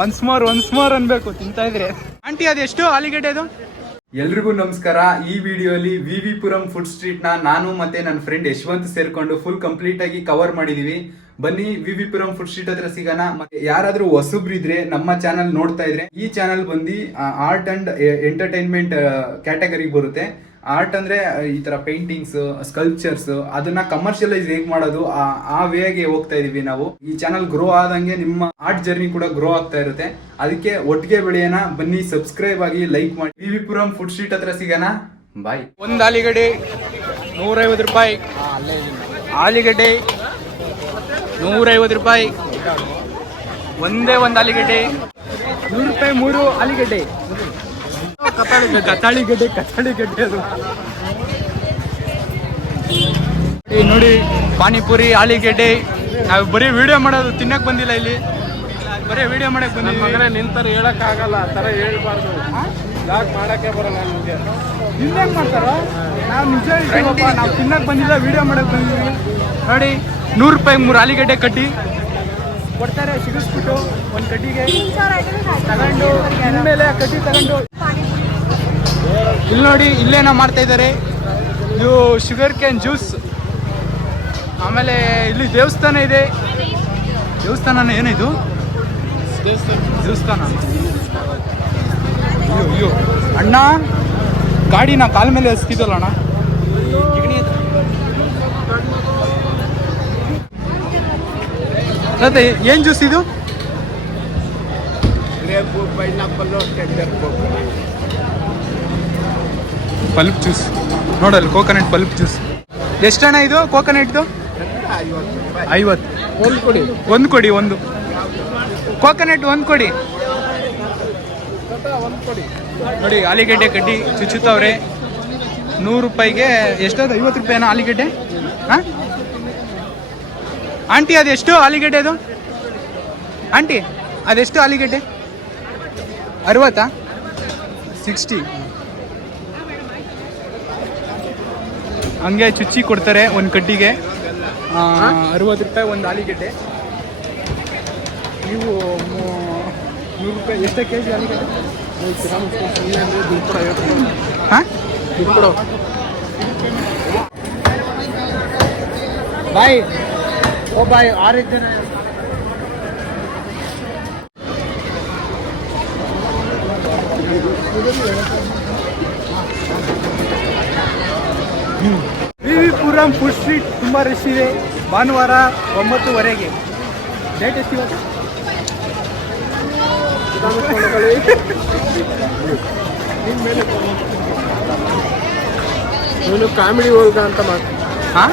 Once more ಅನ್ಬೇಕು ತಿಂತಾ ಇದ್ರೆ. ಆಂಟಿ ಅದೆಷ್ಟು ಆಲಿಗಡ್ಡೆ ಅದು? ಎಲ್ರಿಗೂ ನಮಸ್ಕಾರ. ಈ ವಿಡಿಯೋಲಿ ವಿ ಪುರಂ ಫುಡ್ ಸ್ಟ್ರೀಟ್ ನ ನಾನು ಮತ್ತೆ ನನ್ನ ಫ್ರೆಂಡ್ ಯಶವಂತ್ ಸೇರ್ಕೊಂಡು ಫುಲ್ ಕಂಪ್ಲೀಟ್ ಆಗಿ ಕವರ್ ಮಾಡಿದೀವಿ. ಬನ್ನಿ ವಿ ಪುರಂ ಫುಡ್ ಸ್ಟ್ರೀಟ್ ಹತ್ರ ಸಿಗೋಣ. ಮತ್ತೆ ಯಾರಾದ್ರೂ ಹೊಸಬ್ರಿದ್ರೆ ನಮ್ಮ ಚಾನಲ್ ನೋಡ್ತಾ ಇದ್ರೆ, ಈ ಚಾನಲ್ ಬಂದು ಆರ್ಟ್ ಅಂಡ್ ಎಂಟರ್ಟೈನ್ಮೆಂಟ್ ಕ್ಯಾಟಗರಿ ಬರುತ್ತೆ. ಆರ್ಟ್ ಅಂದ್ರೆ ಈ ತರ ಪೇಂಟಿಂಗ್ಸ್, ಸ್ಕಲ್ಪ್ಚರ್ಸ್, ಅದನ್ನ ಕಮರ್ಷಿಯಲೈಸ್ ಹೇಗ್ ಮಾಡೋದು ಆ ವೇಗೆ ಹೋಗ್ತಾ ಇದೀವಿ ನಾವು. ಈ ಚಾನಲ್ ಗ್ರೋ ಆದಂಗೆ ನಿಮ್ಮ ಆರ್ಟ್ ಜರ್ನಿ ಕೂಡ ಗ್ರೋ ಆಗ್ತಾ ಇರುತ್ತೆ. ಅದಕ್ಕೆ ಒಟ್ಟಿಗೆ ಬೆಳೆಯೋಣ ಬನ್ನಿ. ಸಬ್ಸ್ಕ್ರೈಬ್ ಆಗಿ, ಲೈಕ್ ಮಾಡಿ. ವಿ ಪುರಂ ಫುಡ್ ಸ್ಟ್ರೀಟ್ ಹತ್ರ ಸಿಗೋಣ. ಬಾಯ್. ಒಂದು ಆಲಿಗಡ್ಡೆ 150 ರೂಪಾಯಿ. ಆಲಿಗಡ್ಡೆ 150 ರೂಪಾಯಿ. ಒಂದೇ ಒಂದು ಆಲಿಗಡ್ಡೆ 100 ರೂಪಾಯಿ 3 ಆಲಿಗಡ್ಡೆ. ಕತಾಳಿ ಗಡ್ಡೆ ಅದು ನೋಡಿ. ಪಾನಿಪುರಿ, ಆಲಿಗಡ್ಡೆ. ನಾವು ಬರೀ ವಿಡಿಯೋ ಮಾಡೋದು, ತಿನ್ನಕ್ ಬಂದಿಲ್ಲ ಇಲ್ಲಿ. ಬರೀ ವಿಡಿಯೋ ಮಾಡಕ್ ಬಂದಿಲ್ಲ. ಮಗನೇ ನಿಂತಾರೆ ಹೇಳಕ್ ಆಗಲ್ಲ, ಆ ಥರ ಹೇಳ್ಬಾರ್ದು. ಬ್ಲಾಗ್ ಮಾಡಕ್ಕೆ ಬರಲ್ಲ ನಿಮಗೆ. ನಿಂದೇಗ್ ಮಾಡ್ತಾರೋ? ನಾವು ನಿಜ ಹೇಳ್ತೀವಪ್ಪ, ನಾವು ತಿನ್ನಕ್ ಬಂದಿಲ್ಲ, ವಿಡಿಯೋ ಮಾಡಕ್ ಬಂದಿದ್ದೀವಿ. ನೋಡಿ 100 ರೂಪಾಯಿ 3 ಆಲಿಗಡ್ಡೆ ಕಟ್ಟಿ ಕೊಡ್ತಾರೆ. ಸಿಗಿಸ್ಬಿಟ್ಟು ಒಂದು ಕಟ್ಟಿಗೆ ತಗೊಂಡು ಇನ್ಮೇಲೆ ಕಟ್ಟಿ ತಗೊಂಡು ಇಲ್ಲಿ ನೋಡಿ, ಇಲ್ಲೇನೋ ಮಾಡ್ತಾ ಇದ್ದಾರೆ. ಇದು ಶುಗರ್ ಕ್ಯಾನ್ ಜ್ಯೂಸ್. ಆಮೇಲೆ ಇಲ್ಲಿ ದೇವಸ್ಥಾನ ಇದೆ. ದೇವಸ್ಥಾನ ಏನಿದು? ದೇವಸ್ಥಾನ. ಅಯ್ಯೋ ಅಣ್ಣ, ಗಾಡಿ ನಾ ಕಾಲ ಮೇಲೆ ಹಸ್ತಿದ್ದಲ್ಲ ಅಣ್ಣ. ಮತ್ತೆ ಏನ್ ಜ್ಯೂಸ್ ಇದು? ಗ್ರೇಪು, ಪೈನಾಪಲ್ಲು, ಪಲ್ಪ್ ಜ್ಯೂಸ್ ನೋಡಲ್ಲ. ಕೋಕೋನಟ್ ಪಲ್ಪ್ ಜ್ಯೂಸ್ ಎಷ್ಟಣ್ಣ ಇದು? ಕೋಕೋನಟ್ದು 50. ಒಂದು ಕೊಡಿ. ಒಂದು ಕೋಕೋನಟ್ ಒಂದು ಕೊಡಿ. ನೋಡಿ ಆಲಿಗಡ್ಡೆ ಕಡ್ಡಿ ಚುಚ್ಚುತ್ತವ್ರೆ. 100 ರೂಪಾಯಿಗೆ ಎಷ್ಟಾದ? 50 ರೂಪಾಯಿನ ಆಲಿಗಡ್ಡೆ? ಹಾಂ ಆಂಟಿ ಅದೆಷ್ಟು ಆಲಿಗಡ್ಡೆ ಅದು? ಆಂಟಿ ಅದೆಷ್ಟು ಆಲಿಗಡ್ಡೆ? 60? 60. ಹಂಗೆ ಚುಚ್ಚಿ ಕೊಡ್ತಾರೆ ಒಂದು ಕಡ್ಡಿಗೆ. 60 ರೂಪಾಯಿ ಒಂದು ಆಲಿಗಡ್ಡೆ. ನೀವು 100 ರೂಪಾಯಿ. ಎಷ್ಟೇ ಕೆ ಜಿ ಆಲಿಗಡ್ಡೆ? ಹಾಂ ಬಾಯ್. ಓ ಬಾಯ್, 6 ಜನ. ವಿ ಪುರಂ ಫುಡ್ ಸ್ಟ್ರೀಟ್ ತುಂಬ ರಶ್ ಇದೆ. ಭಾನುವಾರ 9:30ಗೆ. ಡೇಟ್ ಎಷ್ಟು ಇವತ್ತು? ಇವನು ಕಾಮಿಡಿ ಹೋಗ ಅಂತ ಮಾತು. ಹಾಂ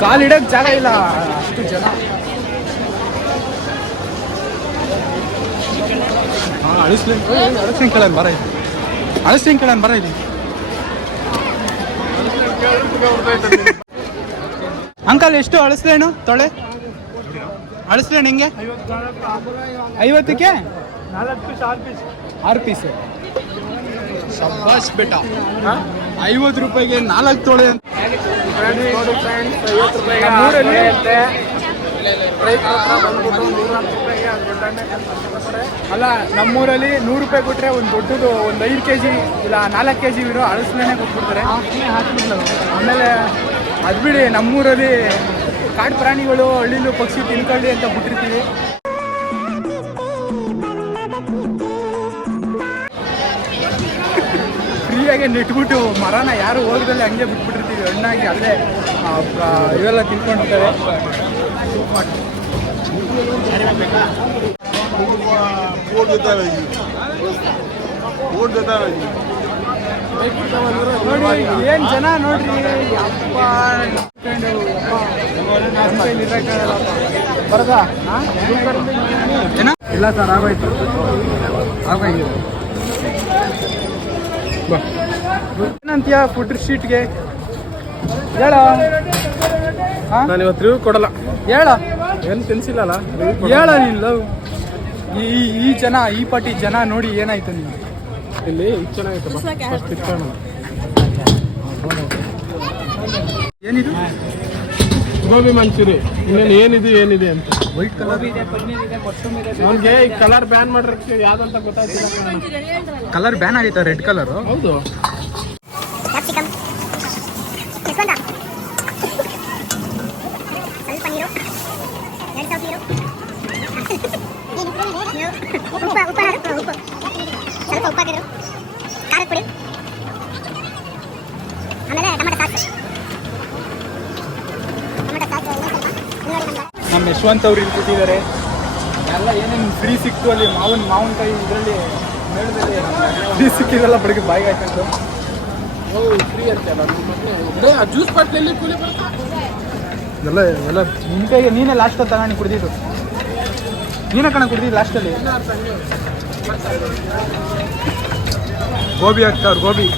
ಕಾಲಿಡಕ್ಕೆ ಜಾಗ ಇಲ್ಲ, ಅಷ್ಟು ಜನ. ಹಾಂ ಅಳಿಸ್ಲಿಂಗ್ ಕೇಳೋಣ ಬರ ಇದೆ. ಅಳಿಸ್ಲಿಂಗ್ ಕೇಳೋಣ ಬರ ಇದೆ. ಅಂಕಲ್ ಎಷ್ಟು ಅಳಿಸ್ಲೇನು ತೊಳೆ? ಅಳಿಸ್ಲೇನು ಹಿಂಗೆ 50ಕ್ಕೆ 6 ಪೀಸು. ಶಬ್ಬಾಸ್ ಬೇಟ. 50 ರೂಪಾಯಿಗೆ 4 ತೊಳೆ. ಅಲ್ಲ, ನಮ್ಮೂರಲ್ಲಿ 100 ರೂಪಾಯಿ ಕೊಟ್ಟರೆ ಒಂದು ದೊಡ್ಡದು ಒಂದು 5 kg ಇಲ್ಲ 4 kg ಇರೋ ಅಳಸಲೇನೆ ಕೊಟ್ಬಿಡ್ತಾರೆ. ಆಮೇಲೆ ಅದು ಬಿಡಿ, ನಮ್ಮೂರಲ್ಲಿ ಕಾಡು ಪ್ರಾಣಿಗಳು, ಹಳ್ಳಿಲು ಪಕ್ಷಿ ತಿನ್ಕೊಳ್ಳಿ ಅಂತ ಬಿಟ್ಟಿರ್ತೀವಿ. ಫ್ರೀಯಾಗಿ ನೆಟ್ಬಿಟ್ಟು ಮರನ ಯಾರು ಹೋಗದಲ್ಲಿ ಹಂಗೆ ಬಿಟ್ಬಿಟ್ಟಿರ್ತೀವಿ. ಹಣ್ಣಾಗಿ ಅಲ್ಲೇ ಇವೆಲ್ಲ ತಿನ್ಕೊಂಡಿರ್ತಾರೆ. ನೋಡಿ ಏನ್ ಜನ ನೋಡ್ರಿ. ಅಪ್ಪ ಬರದಾ? ಇಲ್ಲ ಸರ್, ಆಗೋಯ್ತು. ಏನಂತೀಯ ಫುಡ್ ಸ್ಟ್ರೀಟ್ಗೆ? ಹೇಳ ನಾನು ಇವತ್ತು ರಿವ್ಯೂ ಕೊಡಲ್ಲ. ಹೇಳ ಏನು ತಿನ್ಸಿಲ್ಲಲ್ಲ ಹೇಳ ನೀನು ಲವ್ ಈ ಜನ ಈ ಪಾಟಿ ಜನ ನೋಡಿ ಏನಾಯ್ತು ನೀವು ಇಲ್ಲಿ ಇದು ಚೆನ್ನಾಗಿತ್ತು ಫಸ್ಟ್ ಇಟ್ಕೊಳ್ಳೋಣ. ಏನಿದು ಗೋಬಿ ಮಂಚೂರಿ ಇನ್ನೇನು ಏನಿದೆ ಅಂತ ವೈಟ್ ಕಲರ್ ಇದೆ, ಪನ್ನೀರ್ ಇದೆ, ಮಶ್ರೂಮ್ ಇದೆ. ಅವ್ನಿಗೆ ಈ ಕಲರ್ ಬ್ಯಾನ್ ಮಾಡಿರೋಕ್ಕೆ ಯಾವ್ದಂತ ಗೊತ್ತಾಗ್ತಿಲ್ಲ. ಕಲರ್ ಬ್ಯಾನ್ ಆಗೈತಾ ರೆಡ್ ಕಲರು? ಹೌದು. ಕ್ಯಾಪ್ಸಿಕಮ್ ಎಸ್ಕೊಂಡ ಸ್ವಲ್ಪ ನೀರು 2 ನೀರು ಉಪ್ಪು ಸ್ವಲ್ಪ ಉಪ್ಪಾಗಿದ್ರು ಖಾರದ ಪುಡಿ ಆಮೇಲೆ ಟೊಮೆಟೊ ಸಾಸ್ ನಮ್ಮ ಯಶವಂತ್ ಅವ್ರು ಇಲ್ಲಿ ಕೊಟ್ಟಿದ್ದಾರೆ. ಎಲ್ಲ ಏನೇನು ಫ್ರೀ ಸಿಕ್ತು ಅಲ್ಲಿ ಮಾವಿನಕಾಯಿ ಇದರಲ್ಲಿ ಮೇಳದಲ್ಲಿ ಫ್ರೀ ಸಿಕ್ಕಿದೆಲ್ಲ ಬೆಳಗ್ಗೆ ಬಾಯಿಗೆ ಹಾಕೊಂಡು ಫ್ರೀ ಅಂತ ಆ ಜ್ಯೂಸ್ ಬಾಟ್ಲಲ್ಲಿ ಕೂಲಿ ಬರುತ್ತೆ. ಎಲ್ಲ ನಿನ್ನ ಕೈಗೆ ನೀನೇ ಲಾಸ್ಟಲ್ಲಿ ತಗೊಂಡು ಕುಡ್ದಿದ್ದು, ನೀನೇ ಕಣ ಕುಡ್ದಿದ್ದು ಲಾಸ್ಟಲ್ಲಿ. ಗೋಬಿ ಹಾಕ್ತಾವ್ರು, ಗೋಬಿ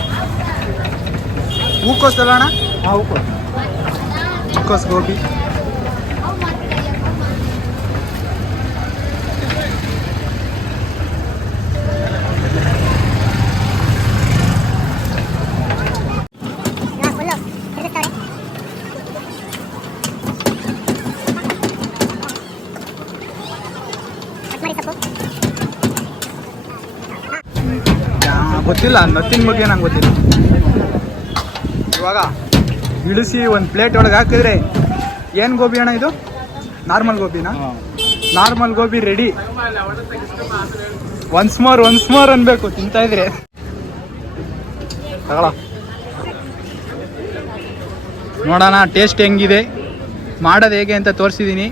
ಹೂಕೋಸ್ ಅಲ್ಲ ಅಣ್ಣ? ಹಾಂ ಹೂಕೋಸ್ ಗೋಬಿ. ಗೊತ್ತಿಲ್ಲ ನತ್ತಿನ ಬಗ್ಗೆ ನಂಗೆ ಗೊತ್ತಿಲ್ಲ. ಇವಾಗ ಇಳಿಸಿ ಒಂದು ಪ್ಲೇಟ್ ಒಳಗೆ ಹಾಕಿದ್ರೆ ಏನು ಗೋಬಿ ಅಣ್ಣ ಇದು? ನಾರ್ಮಲ್ ಗೋಬಿನಾ? Normal gobi ready. Once more ಅನ್ಬೇಕು ತಿಂತಾ ಇದ್ರೆ. ತಗೊಳ ನೋಡೋಣ ಟೇಸ್ಟ್ ಹೆಂಗಿದೆ, ಮಾಡೋದು ಹೇಗೆ ಅಂತ ತೋರಿಸಿದ್ದೀನಿ.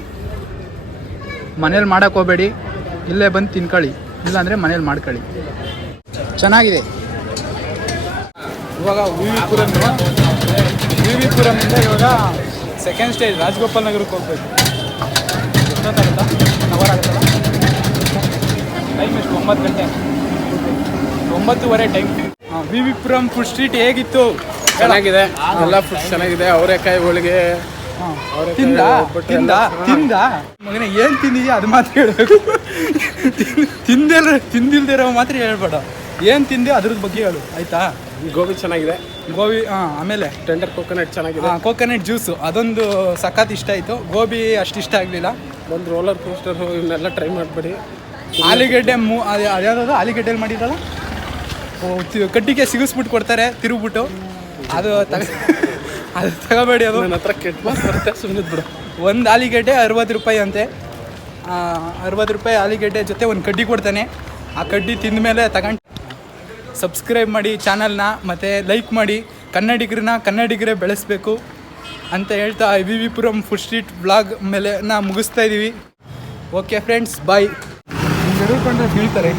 ಮನೇಲಿ ಮಾಡೋಕೆ ಹೋಗಬೇಡಿ, ಇಲ್ಲೇ ಬಂದು ತಿನ್ಕೊಳ್ಳಿ, ಇಲ್ಲಾಂದರೆ ಮನೇಲಿ ಮಾಡ್ಕೊಳ್ಳಿ. ಚೆನ್ನಾಗಿದೆ. ಇವಾಗ ವಿ ವಿ ಪುರಮಿಂದ ಇವಾಗ ಸೆಕೆಂಡ್ ಸ್ಟೇಜ್ ರಾಜಗೋಪಾಲ್ ನಗರಕ್ಕೆ ಹೋಗ್ಬೇಕು. ಎಷ್ಟೊತ್ತಾಗುತ್ತಾ? 1 ಅವರ್ ಆಗುತ್ತಲ್ಲ. ಟೈಮ್ ಎಷ್ಟು? 9 ಗಂಟೆ, 9:30 time. V V Puram food street ಹೇಗಿತ್ತು? ಚೆನ್ನಾಗಿದೆ, ಎಲ್ಲ ಫುಡ್ ಚೆನ್ನಾಗಿದೆ. ಅವರೆಕಾಯಿ ಹೋಳಿಗೆ ತಿಂದ ಮಗನೇ ಏನು ತಿಂದಿದ್ಯಾ ಅದು ಮಾತ್ರ ಹೇಳ್ಬೇಕು. ತಿಂದಿಲ್ದಿರೋ ಮಾತ್ರ ಹೇಳ್ಬೇಡ. ಏನು ತಿಂದೆ ಅದ್ರದ್ದು ಬಗ್ಗೆ ಹೇಳು ಆಯ್ತಾ? ಗೋಬಿ ಚೆನ್ನಾಗಿದೆ. ಗೋಬಿ ಆಮೇಲೆ ಟೆಂಡರ್ ಕೋಕೋನಟ್ ಚೆನ್ನಾಗಿದೆ. ಕೋಕೋನಟ್ ಜ್ಯೂಸು ಅದೊಂದು ಸಖತ್ ಇಷ್ಟ ಆಯಿತು. ಗೋಬಿ ಅಷ್ಟು ಇಷ್ಟ ಆಗಲಿಲ್ಲ. ಒಂದು ರೋಲರ್ ಕೋಸ್ಟರ್ ಇವನ್ನೆಲ್ಲ ಟ್ರೈ ಮಾಡಿಬಿಡಿ. ಆಲೂಗೆಡ್ಡೆ ಅದ್ಯಾವುದು ಆಲೂಗೆಡ್ಡೆಲಿ ಮಾಡಿದ್ರಲ್ಲ, ಕಡ್ಡಿಗೆ ಸಿಗಿಸ್ಬಿಟ್ಟು ಕೊಡ್ತಾರೆ ತಿರುಗ್ಬಿಟ್ಟು, ಅದು ತಗೋಬೇಡಿ. ಅದು ನನ್ನ ಹತ್ರ ಕೆಟ್ಟ ಬರುತ್ತೆ, ಸುಮ್ಮನೆ ಬಿಡು. ಒಂದು ಆಲೂಗೆಡ್ಡೆ 60 ರೂಪಾಯಿ ಅಂತೆ. 60 ರೂಪಾಯಿ ಆಲೂಗೆಡ್ಡೆ ಜೊತೆ ಒಂದು ಕಡ್ಡಿ ಕೊಡ್ತಾನೆ. ಆ ಕಡ್ಡಿ ತಿಂದ ಮೇಲೆ ತಗೊಂಡು ಸಬ್ಸ್ಕ್ರೈಬ್ ಮಾಡಿ ಚಾನಲ್ನ, ಮತ್ತು ಲೈಕ್ ಮಾಡಿ. ಕನ್ನಡಿಗರೇ ಬೆಳೆಸಬೇಕು ಅಂತ ಹೇಳ್ತಾ V V Puram food street vlog ಮೇಲೆ ಮುಗಿಸ್ತಾ ಇದ್ದೀವಿ. Okay friends, bye. ಹಿಂಗೆ ಹೇಳ್ಕೊಂಡ್ರೆ ಬೀಳ್ತಾರೆ.